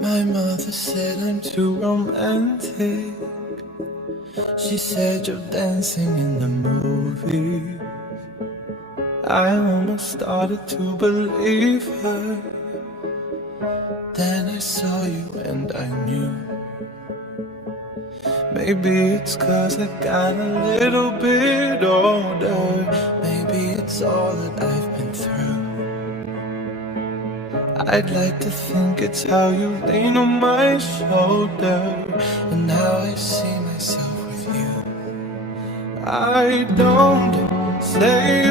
My mother said I'm too romantic. She said you're dancing in the movie. I almost started to believe her. Then I saw you and I knew. Maybe it's 'cause I got a little bit older. Maybe it's all that I've been through. I'd like to think it's how you lean on my shoulder, and now I see myself with you. I don't say